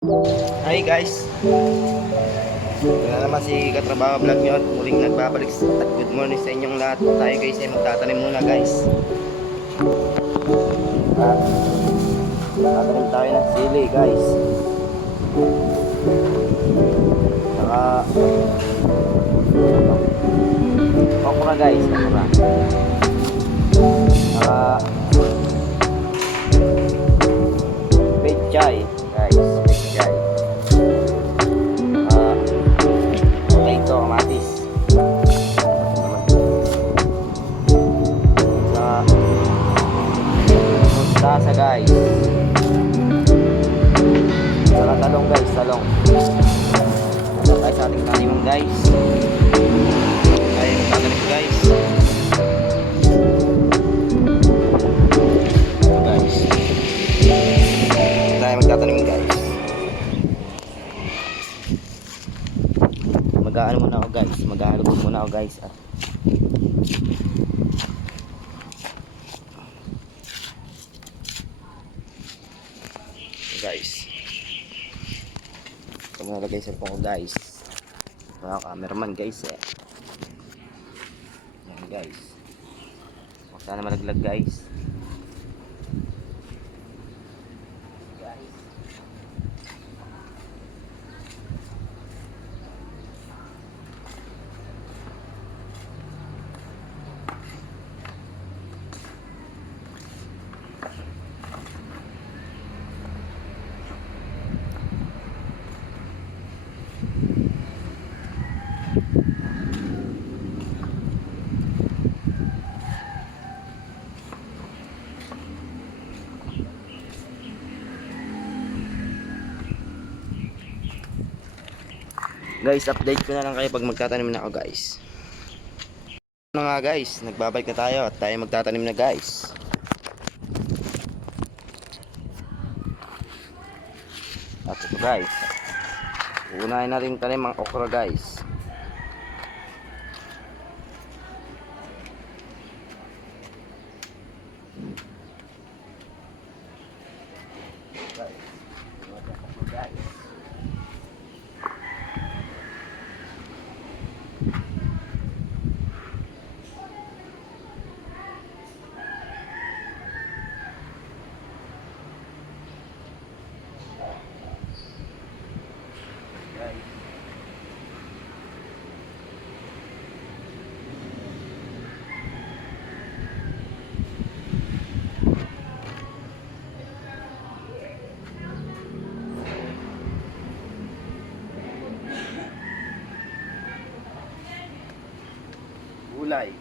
Hi guys, ito na naman si Katrabaho Vlog nyo at muling nagbabalik at good morning sa inyong lahat. Tayo guys ay magtatanim muna guys. At tatanim tayo ng sili guys. Saka okra guys, okra. Saka pechay guys, pechay. Ito, kamatis. Mustasa guys. Saka talong guys, talong. Ito tayo sa ating taniman guys. Tayo magtatanim guys. Ito guys. Tayo magtatanim guys. Mag-aano muna ako guys, mag-ahalubog muna ako guys guys, ito muna lagay sa phone ko guys, mga cameraman guys yan guys, huwag sana malaglag guys. Guys, update ko na lang kayo pag magtatanim na ako guys. Ano nga guys, nagbabalik na tayo at tayo magtatanim na guys. At ito guys, uunahin natin tanim ang okra guys. Gulay.